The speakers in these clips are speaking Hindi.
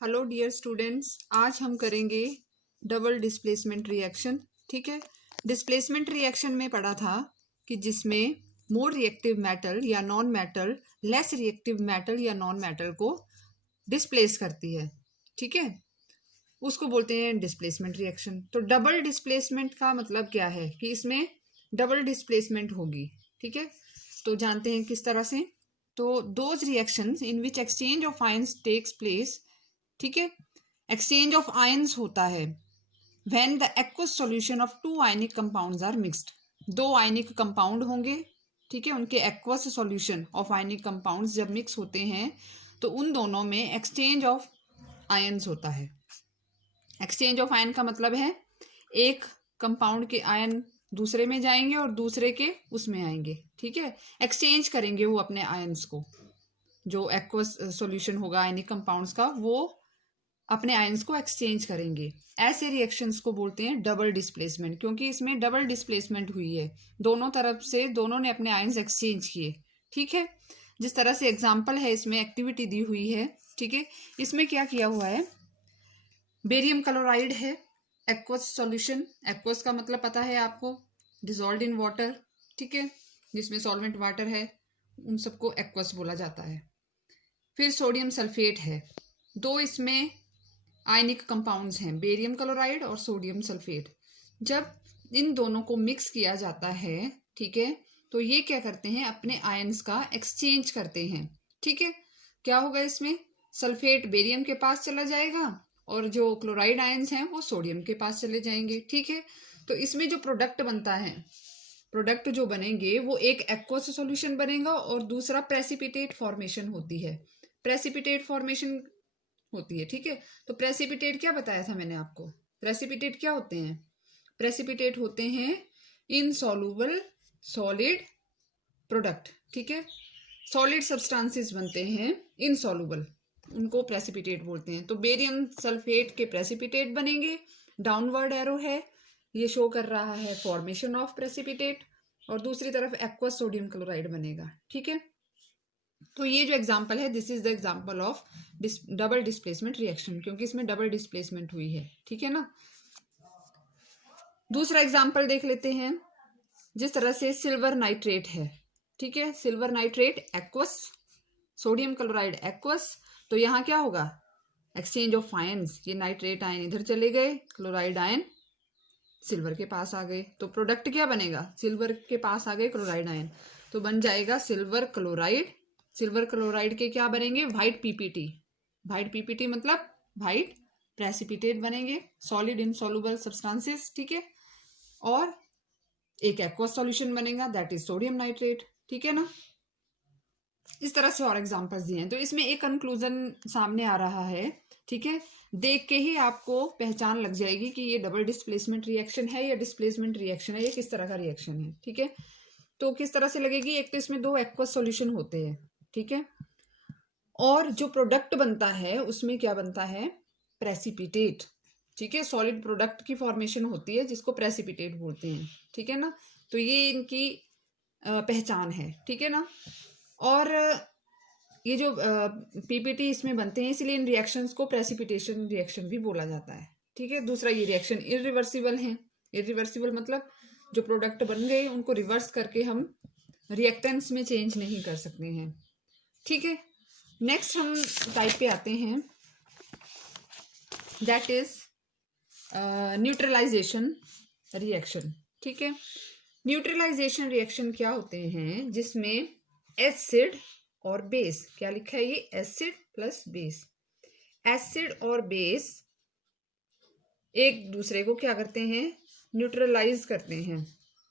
हेलो डियर स्टूडेंट्स, आज हम करेंगे डबल डिस्प्लेसमेंट रिएक्शन। ठीक है। डिस्प्लेसमेंट रिएक्शन में पढ़ा था कि जिसमें मोर रिएक्टिव मेटल या non metal less reactive metal या नॉन मेटल को डिस्प्लेस करती है। ठीक है, उसको बोलते हैं डिस्प्लेसमेंट रिएक्शन। तो डबल डिस्प्लेसमेंट का मतलब क्या है कि इसमें डबल डिस्प्लेसमेंट होगी। ठीक है, तो जानते हैं किस तरह से। तो those reactions in which exchange of ions takes place. ठीक है, एक्सचेंज ऑफ आयंस होता है when the aqueous solution of two ionic compounds are mixed. दो आयनिक कंपाउंड होंगे, ठीक है, उनके aqueous solution of ionic compounds जब मिक्स होते हैं तो उन दोनों में एक्सचेंज ऑफ आयंस होता है। एक्सचेंज ऑफ आयन का मतलब है एक कंपाउंड के आयन दूसरे में जाएंगे और दूसरे के उसमें आएंगे। ठीक है, एक्सचेंज करेंगे वो अपने आयंस को। जो एक्वस सॉल्यूशन होगा आयनिक कंपाउंड्स का, वो अपने आयंस को एक्सचेंज करेंगे। ऐसे रिएक्शंस को बोलते हैं डबल डिस्प्लेसमेंट, क्योंकि इसमें डबल डिस्प्लेसमेंट हुई है, दोनों तरफ से दोनों ने अपने आयंस एक्सचेंज किए। ठीक है, जिस तरह से एग्जांपल है इसमें एक्टिविटी दी हुई है। ठीक है, इसमें क्या किया हुआ है, बेरियम क्लोराइड है, एक्वस सॉल्यूशन। एक्वस का मतलब पता है आपको, डिजॉल्व इन वाटर। ठीक है, जिसमें सॉल्वेंट वाटर है उन सबको एक्वस बोला जाता है। फिर सोडियम सल्फेट है, दो इसमें आयनिक कंपाउंड्स हैं, बेरियम क्लोराइड और सोडियम सल्फेट। जब इन दोनों को मिक्स किया जाता है, ठीक है, तो ये क्या करते हैं, अपने आयंस का एक्सचेंज करते हैं। ठीक है, क्या होगा इसमें, सल्फेट बेरियम के पास चला जाएगा और जो क्लोराइड आयंस हैं वो सोडियम के पास चले जाएंगे। ठीक है, तो इसमें जो प्रोडक्ट बनता है, प्रोडक्ट जो बनेंगे वो एक एक्वस सॉल्यूशन बनेगा और दूसरा प्रेसिपिटेट फॉर्मेशन होती है। प्रेसिपिटेट फॉर्मेशन होती है। ठीक है, तो प्रेसिपिटेट क्या बताया था मैंने आपको, प्रेसिपिटेट क्या होते हैं, प्रेसिपिटेट होते हैं इनसॉल्युबल सॉलिड प्रोडक्ट। ठीक है, सॉलिड सब्सटेंसेस बनते हैं इनसॉल्युबल, उनको प्रेसिपिटेट बोलते हैं। तो बेरियम सल्फेट के प्रेसिपिटेट बनेंगे, डाउनवर्ड एरो है, ये शो कर रहा है फॉर्मेशन ऑफ प्रेसिपिटेट, और दूसरी तरफ एक्वस सोडियम क्लोराइड बनेगा। ठीक है, तो ये जो एग्जांपल है, this is the example of double displacement reaction, क्योंकि इसमें डबल डिस्प्लेसमेंट हुई है। ठीक है ना। दूसरा एग्जांपल देख लेते हैं, जिस तरह से सिल्वर नाइट्रेट है। ठीक है, silver nitrate aqueous, sodium chloride aqueous, तो यहाँ क्या होगा, एक्सचेंज ऑफ आयंस। ये नाइट्रेट आयन इधर चले गए, क्लोराइड आयन सिल्वर के पास आ गए, तो प्रोडक्ट क्या बनेगा, सिल्वर के पास आ गए क्लोराइड आयन, तो बन जाएगा सिल्वर क्लोराइड। सिल्वर क्लोराइड के क्या बनेंगे, व्हाइट पीपीटी। व्हाइट पीपीटी मतलब व्हाइट प्रेसिपिटेट बनेंगे, सॉलिड इनसॉल्युबल सब्सटेंसेस। ठीक है, और एक एक्वस सॉल्यूशन बनेगा, दैट इज सोडियम नाइट्रेट। ठीक है ना। इस तरह से और एग्जांपल्स दिए हैं, तो इसमें एक कंक्लूजन सामने आ रहा है। ठीक है, देख के ही आपको पहचान लग जाएगी कि ये डबल डिस्प्लेसमेंट रिएक्शन है या डिस्प्लेसमेंट रिएक्शन है, ये किस तरह का रिएक्शन है। ठीक है, तो किस तरह से लगेगी, एक तो इसमें दो एक्वस सॉल्यूशन होते हैं। ठीक है, और जो प्रोडक्ट बनता है उसमें क्या बनता है, प्रेसिपिटेट। ठीक है, सॉलिड प्रोडक्ट की फॉर्मेशन होती है जिसको प्रेसिपिटेट बोलते हैं। ठीक है ना, तो ये इनकी पहचान है। ठीक है ना, और ये जो पीपीटी इसमें बनते हैं, इसलिए इन रिएक्शंस को प्रेसिपिटेशन रिएक्शन भी बोला जाता है। ठीक है, दूसरा ये रिएक्शन इरिवर्सिबल है। इरिवर्सिबल मतलब जो प्रोडक्ट बन गए उनको रिवर्स करके हम रिएक्टेंट्स में चेंज नहीं कर सकते हैं। ठीक है, नेक्स्ट हम टाइप पे आते हैं, दैट इज न्यूट्रलाइजेशन रिएक्शन। ठीक है, न्यूट्रलाइजेशन रिएक्शन क्या होते हैं, जिसमें एसिड और बेस, क्या लिखा है ये, एसिड प्लस बेस, एसिड और बेस एक दूसरे को क्या करते हैं, न्यूट्रलाइज करते हैं।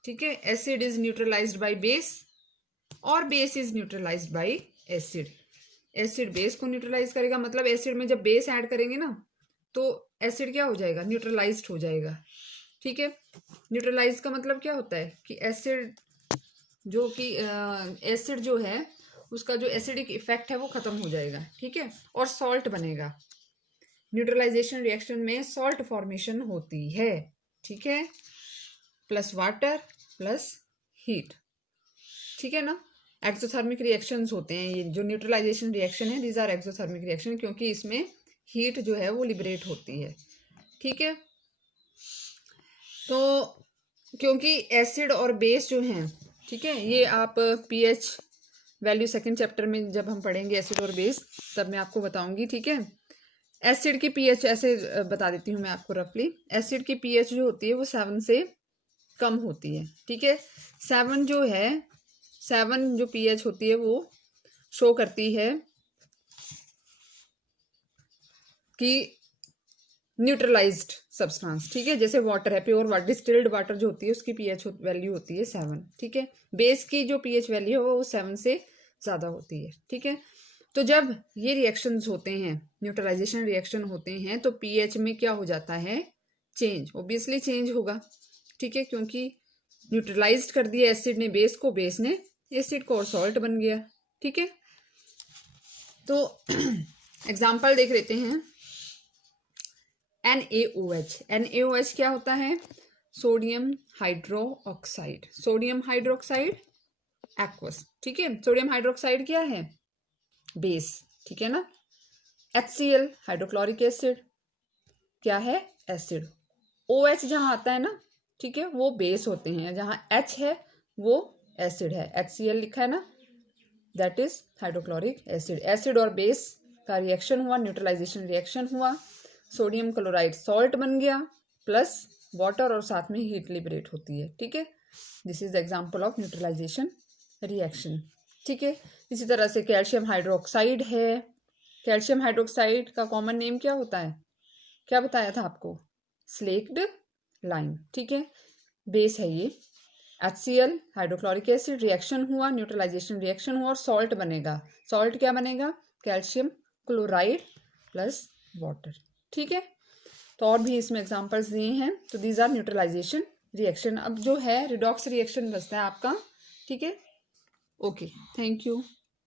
ठीक है, acid is neutralized by base और base is neutralized by acid. Acid base को न्यूट्रलाइज करेगा, मतलब एसिड में जब बेस ऐड करेंगे ना तो एसिड क्या हो जाएगा, न्यूट्रलाइज्ड हो जाएगा। ठीक है, न्यूट्रलाइज का मतलब क्या होता है कि एसिड जो कि एसिड जो है उसका जो एसिडिक इफेक्ट है वो खत्म हो जाएगा। ठीक है, और सॉल्ट बनेगा। न्यूट्रलाइजेशन रिएक्शन में सॉल्ट फॉर्मेशन होती है। ठीक है, प्लस वाटर प्लस हीट। ठीक है ना, एक्सोथर्मिक रिएक्शंस होते हैं ये जो न्यूट्रलाइजेशन रिएक्शन है, दीज आर एक्सोथर्मिक रिएक्शन, क्योंकि इसमें हीट जो है वो लिबरेट होती है। ठीक है, तो क्योंकि एसिड और बेस जो हैं, ठीक है, ये आप पीएच वैल्यू सेकंड चैप्टर में जब हम पढ़ेंगे एसिड और बेस, तब मैं आपको बताऊंगी। ठीक है, एसिड की पीएच ऐसे बता देती हूँ मैं आपको रफली। एसिड की पीएच जो होती है वो 7 से कम होती है। ठीक है, 7 जो है, 7 जो पीएच होती है वो शो करती है कि न्यूट्रलाइज्ड सब्सटेंस। ठीक है, जैसे वाटर है, प्योर वाटर, डिस्टिल्ड वाटर जो होती है उसकी पीएच वैल्यू होती है 7। ठीक है, बेस की जो पीएच वैल्यू है वो 7 से ज़्यादा होती है। ठीक है, तो जब ये रिएक्शंस होते हैं, न्यूट्रलाइजेशन रिएक्शन होते हैं, तो पीएच में क्या हो जाता है, चेंज, ऑब्वियसली चेंज होगा। ठीक है, क्योंकि न्यूट्रलाइज्ड कर दिया एसिड ने बेस को, बेस ने एसिड को, और सॉल्ट बन गया। ठीक है, तो एग्जाम्पल देख लेते हैं। NaOH, NaOH क्या होता है, sodium hydro oxide, sodium hydroxide aqueous. ठीक है, सोडियम हाइड्रोक्साइड क्या है, बेस। ठीक है ना, HCl हाइड्रोक्लोरिक एसिड क्या है, एसिड। OH जहां आता है ना, ठीक है, वो बेस होते हैं, जहां H है वो एसिड है, HCl लिखा है ना, that is hydrochloric acid. Acid और बेस का रिएक्शन हुआ, न्यूट्रलाइजेशन रिएक्शन हुआ, सोडियम क्लोराइड सॉल्ट बन गया, प्लस वाटर, और साथ में हीट लिबरेट होती है। ठीक है, this is the example of neutralisation reaction. ठीक है, इसी तरह से कैल्शियम हाइड्रोक्साइड है। कैल्शियम हाइड्रोक्साइड का कॉमन नेम क्या होता है, क्या बताया था आपको, स्लेक्ड लाइम। ठीक है, बेस है ये HCl हाइड्रोक्लोरिक एसिड, रिएक्शन हुआ, न्यूट्रलाइजेशन रिएक्शन हुआ, और सॉल्ट बनेगा। सॉल्ट क्या बनेगा, कैल्शियम क्लोराइड प्लस वाटर। ठीक है, तो और भी इसमें एग्जांपल्स दिए हैं। तो दीज आर न्यूट्रलाइजेशन रिएक्शन। अब जो है रिडॉक्स रिएक्शन बचता है आपका। ठीक है, ओके, थैंक यू।